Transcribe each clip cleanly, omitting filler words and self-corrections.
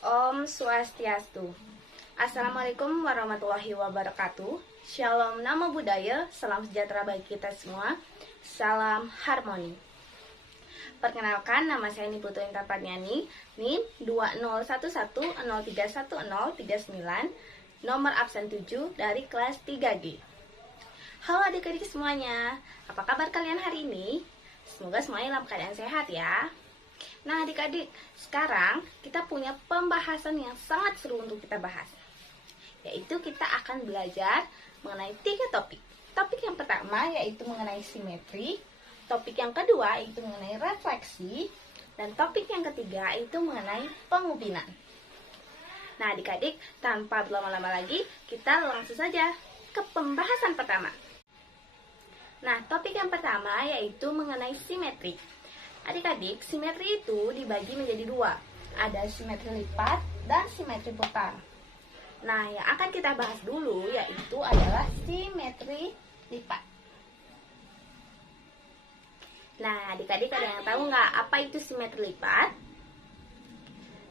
Om Swastiastu. Assalamualaikum warahmatullahi wabarakatuh. Shalom Namo Buddhaya. Salam sejahtera bagi kita semua. Salam harmoni. Perkenalkan, nama saya Niputu Intan Pratnyani, NIM 2011031039, nomor absen 7 dari kelas 3G. Halo adik-adik semuanya, apa kabar kalian hari ini? Semoga semuanya dalam keadaan sehat ya. Nah adik-adik, sekarang kita punya pembahasan yang sangat seru untuk kita bahas, yaitu kita akan belajar mengenai 3 topik. Topik yang pertama yaitu mengenai simetri, topik yang kedua itu mengenai refleksi, dan topik yang ketiga itu mengenai pengubinan. Nah adik-adik, tanpa berlama-lama lagi, kita langsung saja ke pembahasan pertama. Nah topik yang pertama yaitu mengenai simetri. Adik-adik, simetri itu dibagi menjadi 2. Ada simetri lipat dan simetri putar. Nah yang akan kita bahas dulu yaitu adalah simetri lipat. Nah, adik-adik ada yang tahu nggak apa itu simetri lipat?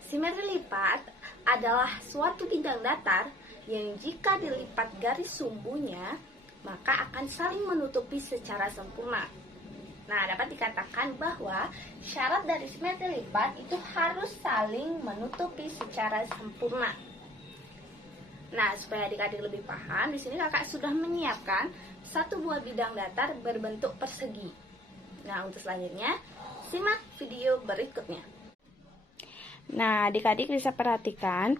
Simetri lipat adalah suatu bidang datar yang jika dilipat garis sumbunya, maka akan saling menutupi secara sempurna. Nah, dapat dikatakan bahwa syarat dari simetri lipat itu harus saling menutupi secara sempurna. Nah, supaya adik-adik lebih paham, di sini kakak sudah menyiapkan satu buah bidang datar berbentuk persegi. Nah, untuk selanjutnya, simak video berikutnya. Nah, adik-adik bisa perhatikan,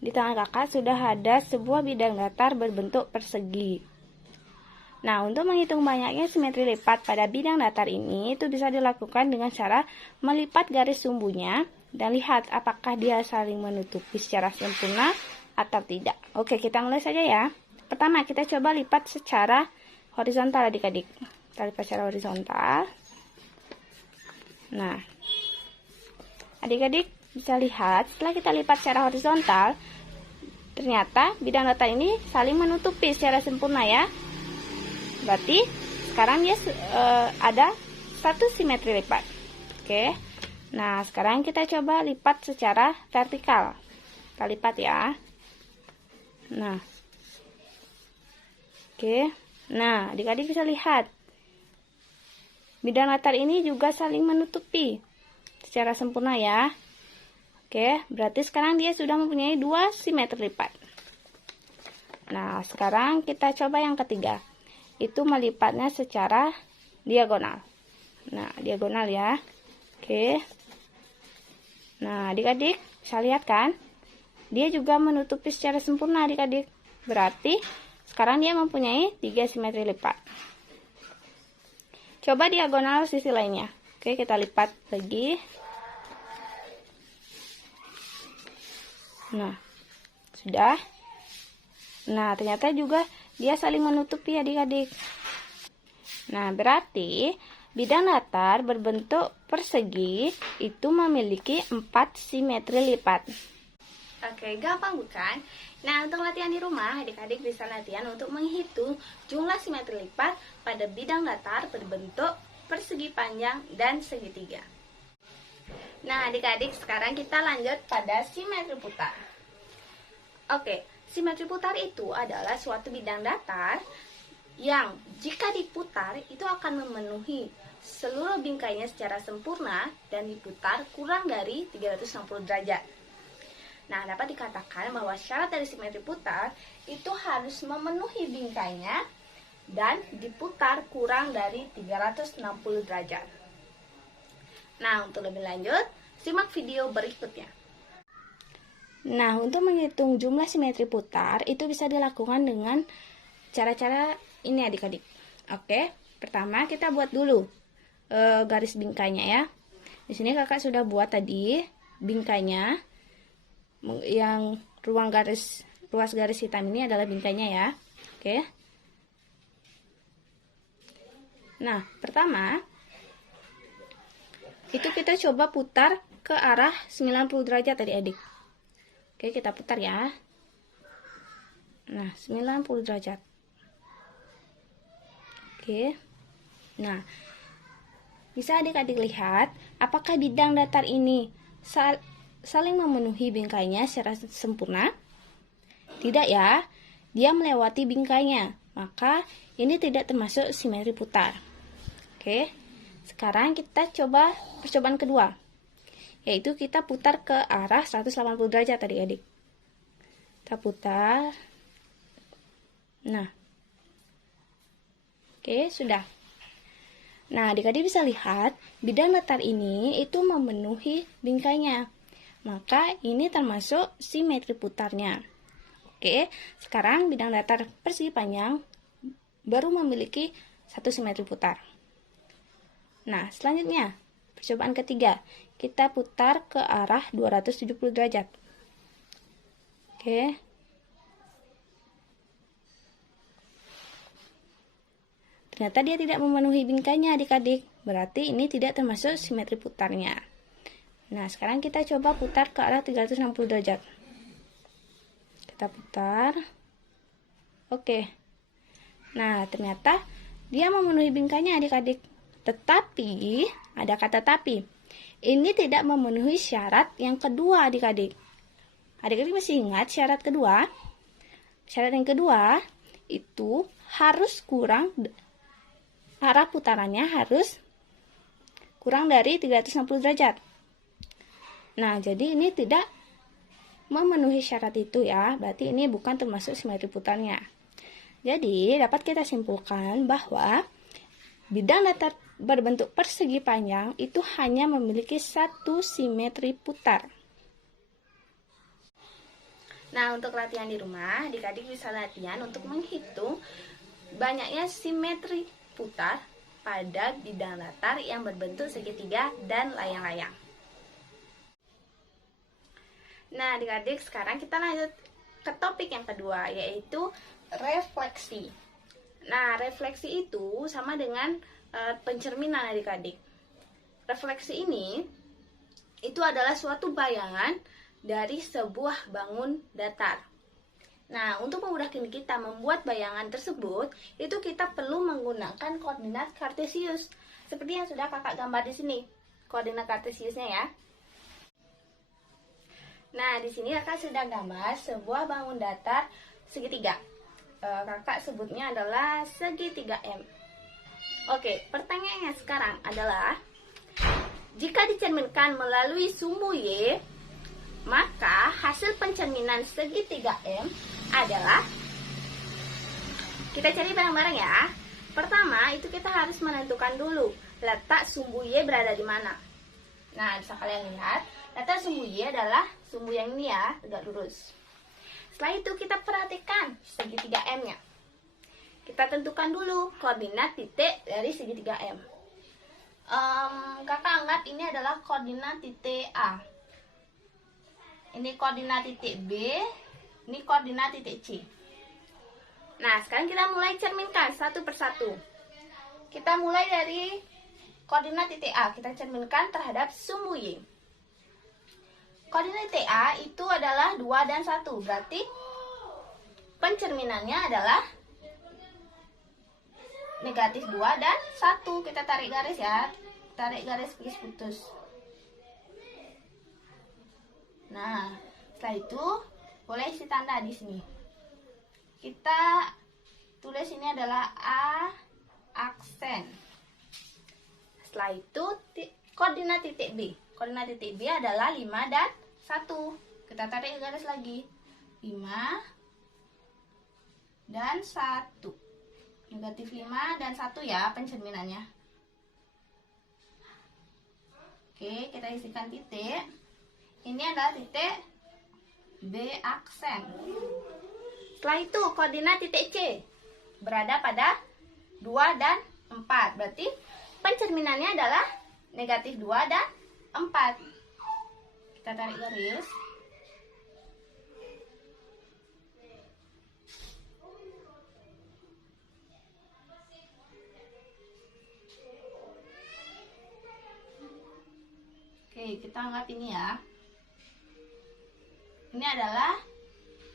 di tangan kakak sudah ada sebuah bidang datar berbentuk persegi. Nah, untuk menghitung banyaknya simetri lipat pada bidang datar ini, itu bisa dilakukan dengan cara melipat garis sumbunya dan lihat apakah dia saling menutupi secara sempurna atau tidak. Oke, kita mulai saja ya. Pertama, kita coba lipat secara horizontal adik-adik. Kita lipat secara horizontal. Nah, adik-adik bisa lihat setelah kita lipat secara horizontal, ternyata bidang datar ini saling menutupi secara sempurna ya. Berarti sekarang dia ada satu simetri lipat. Oke. Nah, sekarang kita coba lipat secara vertikal. Kita lipat ya. Nah. Oke. Nah, adik-adik bisa lihat bidang datar ini juga saling menutupi secara sempurna ya. Oke, berarti sekarang dia sudah mempunyai 2 simetri lipat. Nah, sekarang kita coba yang ketiga. Itu melipatnya secara diagonal. Nah, diagonal ya. Oke. Nah, adik-adik bisa lihat kan? Dia juga menutupi secara sempurna adik-adik. Berarti sekarang dia mempunyai 3 simetri lipat. Coba diagonal sisi lainnya. Oke, kita lipat lagi. Nah, sudah. Nah, ternyata juga dia saling menutupi adik-adik. Nah, berarti bidang datar berbentuk persegi itu memiliki 4 simetri lipat. Oke, gampang bukan? Nah, untuk latihan di rumah, adik-adik bisa latihan untuk menghitung jumlah simetri lipat pada bidang datar berbentuk persegi panjang dan segitiga. Nah, adik-adik, sekarang kita lanjut pada simetri putar. Oke, simetri putar itu adalah suatu bidang datar yang jika diputar itu akan memenuhi seluruh bingkainya secara sempurna dan diputar kurang dari 360 derajat. Nah, dapat dikatakan bahwa syarat dari simetri putar itu harus memenuhi bingkainya dan diputar kurang dari 360 derajat. Nah, untuk lebih lanjut, simak video berikutnya. Nah, untuk menghitung jumlah simetri putar itu bisa dilakukan dengan cara-cara ini adik-adik. Oke, pertama kita buat dulu garis bingkainya ya. Di sini kakak sudah buat tadi bingkainya. Yang ruas garis hitam ini adalah bingkainya ya. Oke. Nah, pertama itu kita coba putar ke arah 90 derajat adik-adik. Oke, kita putar ya. Nah, 90 derajat. Oke. Nah, bisa adik-adik lihat apakah bidang datar ini saling memenuhi bingkainya secara sempurna? Tidak ya, dia melewati bingkainya, maka ini tidak termasuk simetri putar. Oke, sekarang kita coba percobaan kedua, yaitu kita putar ke arah 180 derajat adik-adik. Kita putar. Nah, oke, sudah. Nah, adik-adik bisa lihat bidang datar ini itu memenuhi bingkainya. Maka ini termasuk simetri putarnya. Oke, sekarang bidang datar persegi panjang baru memiliki satu simetri putar. Nah, selanjutnya percobaan ketiga, kita putar ke arah 270 derajat. Oke. Ternyata dia tidak memenuhi bingkainya adik-adik. Berarti ini tidak termasuk simetri putarnya. Nah, sekarang kita coba putar ke arah 360 derajat. Kita putar. Oke. Nah, ternyata dia memenuhi bingkainya adik-adik. Tetapi, ada kata tapi. Ini tidak memenuhi syarat yang kedua adik-adik. Adik-adik masih ingat syarat kedua? Syarat yang kedua itu harus kurang, arah putarannya harus kurang dari 360 derajat. Nah, jadi ini tidak memenuhi syarat itu ya. Berarti ini bukan termasuk simetri putarnya. Jadi, dapat kita simpulkan bahwa bidang datar berbentuk persegi panjang itu hanya memiliki satu simetri putar. Nah, untuk latihan di rumah, adik-adik bisa latihan untuk menghitung banyaknya simetri putar pada bidang datar yang berbentuk segitiga dan layang-layang. Nah, adik-adik, sekarang kita lanjut ke topik yang kedua, yaitu refleksi. Nah, refleksi itu sama dengan pencerminan adik-adik. Refleksi ini itu adalah suatu bayangan dari sebuah bangun datar. Nah, untuk memudahkan kita membuat bayangan tersebut, itu kita perlu menggunakan koordinat kartesius. Seperti yang sudah kakak gambar di sini, koordinat kartesiusnya ya. Nah, di sini kakak sudah gambar sebuah bangun datar segitiga. Kakak sebutnya adalah segitiga M. Oke, pertanyaannya sekarang adalah, jika dicerminkan melalui sumbu Y, maka hasil pencerminan segitiga M adalah, kita cari bareng-bareng ya. Pertama, itu kita harus menentukan dulu letak sumbu Y berada di mana. Nah, bisa kalian lihat, letak sumbu Y adalah sumbu yang ini ya, tegak lurus. Setelah itu kita perhatikan segitiga M-nya. Kita tentukan dulu koordinat titik dari segitiga M. Kakak anggap ini adalah koordinat titik A. Ini koordinat titik B, ini koordinat titik C. Nah, sekarang kita mulai cerminkan satu persatu. Kita mulai dari koordinat titik A, kita cerminkan terhadap sumbu Y. Koordinat titik A itu adalah 2 dan 1, berarti pencerminannya adalah negatif 2 dan 1. Kita tarik garis ya, tarik garis putus. Nah, setelah itu boleh isi tanda di sini. Kita tulis ini adalah A aksen. Setelah itu koordinat titik B. Koordinat titik B adalah 5 dan 1. Kita tarik garis lagi. 5 dan 1. Negatif 5 dan 1 ya pencerminannya. Oke, kita isikan titik. Ini adalah titik B aksen. Setelah itu koordinat titik C berada pada 2 dan 4. Berarti pencerminannya adalah negatif 2 dan 4. Kita tarik garis. Oke, kita anggap ini ya. Ini adalah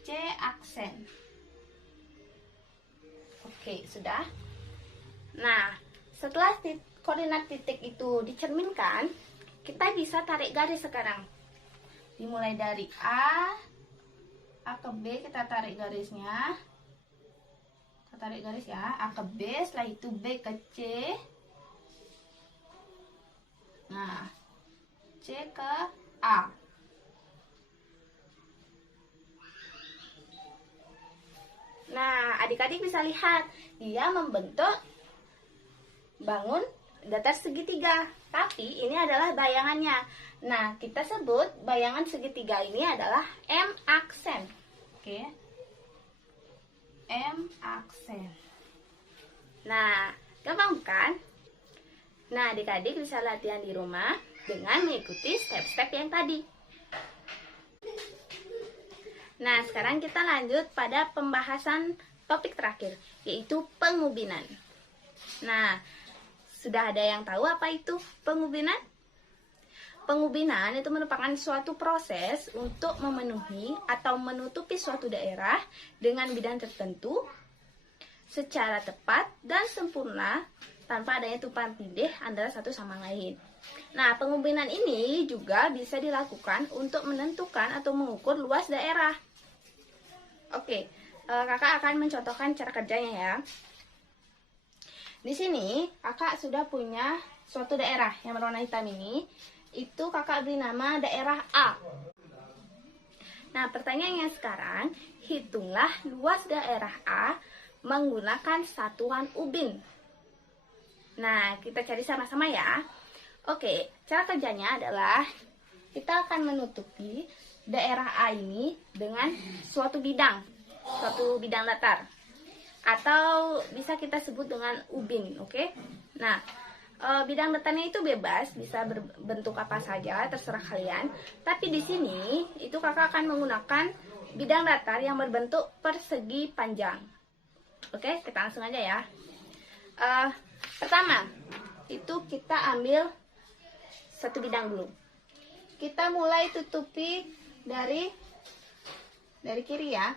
C aksen. Oke, sudah. Nah, setelah koordinat titik itu dicerminkan, kita bisa tarik garis sekarang. Dimulai dari A ke B, kita tarik garisnya. Kita tarik garis ya, A ke B, setelah itu B ke C. Nah, C ke A. Nah, adik-adik bisa lihat, dia membentuk bangun datar segitiga. Tapi ini adalah bayangannya. Nah, kita sebut bayangan segitiga ini adalah M aksen. Oke. M aksen. Nah, gampang bukan? Nah, adik-adik bisa latihan di rumah dengan mengikuti step-step yang tadi. Nah, sekarang kita lanjut pada pembahasan topik terakhir, yaitu pengubinan. Nah, sudah ada yang tahu apa itu pengubinan? Pengubinan itu merupakan suatu proses untuk memenuhi atau menutupi suatu daerah dengan bidang tertentu secara tepat dan sempurna tanpa adanya tumpang tindih antara satu sama lain. Nah, pengubinan ini juga bisa dilakukan untuk menentukan atau mengukur luas daerah. Oke, kakak akan mencontohkan cara kerjanya ya. Di sini kakak sudah punya suatu daerah yang berwarna hitam ini. Itu kakak beri nama daerah A. Nah, pertanyaannya sekarang, hitunglah luas daerah A menggunakan satuan ubin. Nah, kita cari sama-sama ya. Oke, cara kerjanya adalah kita akan menutupi daerah A ini dengan suatu bidang datar. Atau bisa kita sebut dengan ubin, oke? Nah, bidang datarnya itu bebas, bisa berbentuk apa saja, terserah kalian. Tapi di sini, itu kakak akan menggunakan bidang datar yang berbentuk persegi panjang. Oke, kita langsung aja ya. Pertama, itu kita ambil satu bidang dulu. Kita mulai tutupi dari kiri ya.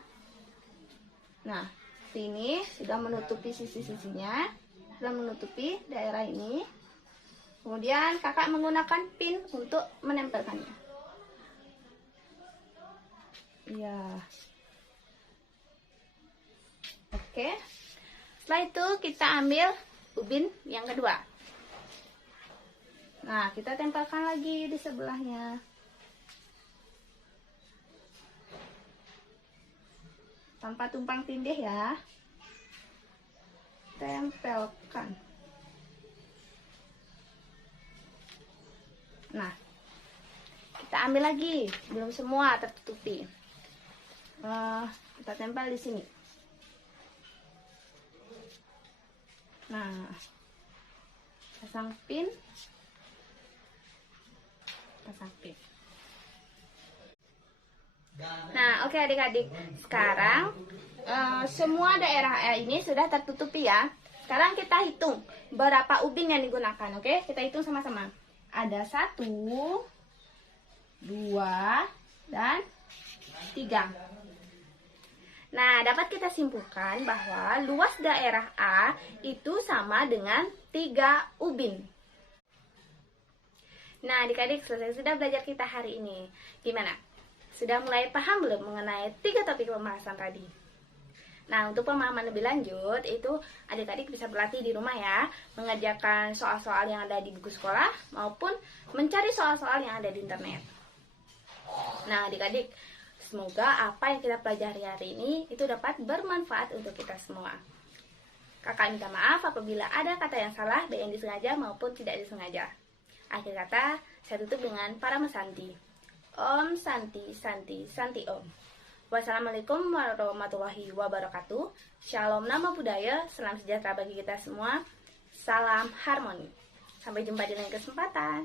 Nah, sini sudah menutupi sisi-sisinya, sudah menutupi daerah ini. Kemudian kakak menggunakan pin untuk menempelkannya. Ya. Oke. Setelah itu kita ambil ubin yang kedua. Nah, kita tempelkan lagi di sebelahnya. Tanpa tumpang tindih ya. Tempelkan. Nah, kita ambil lagi, belum semua tertutupi. Kita tempel di sini. Nah, pasang pin. Pasang pin. Nah, oke adik-adik. Sekarang semua daerah A ini sudah tertutupi ya. Sekarang kita hitung berapa ubin yang digunakan. Oke, kita hitung sama-sama. Ada 1, 2, dan 3. Nah, dapat kita simpulkan bahwa luas daerah A itu sama dengan 3 ubin. Nah, adik-adik, selesai sudah belajar kita hari ini. Gimana? Sudah mulai paham belum mengenai 3 topik pembahasan tadi? Nah, untuk pemahaman lebih lanjut, itu adik-adik bisa berlatih di rumah ya, mengerjakan soal-soal yang ada di buku sekolah, maupun mencari soal-soal yang ada di internet. Nah, adik-adik, semoga apa yang kita pelajari hari ini, itu dapat bermanfaat untuk kita semua. Kakak minta maaf apabila ada kata yang salah, baik yang disengaja maupun tidak disengaja. Akhir kata, saya tutup dengan para mesanti. Om Santi Santi Santi Om. Wassalamualaikum warahmatullahi wabarakatuh. Shalom nama budaya, salam sejahtera bagi kita semua. Salam harmoni. Sampai jumpa di lain kesempatan.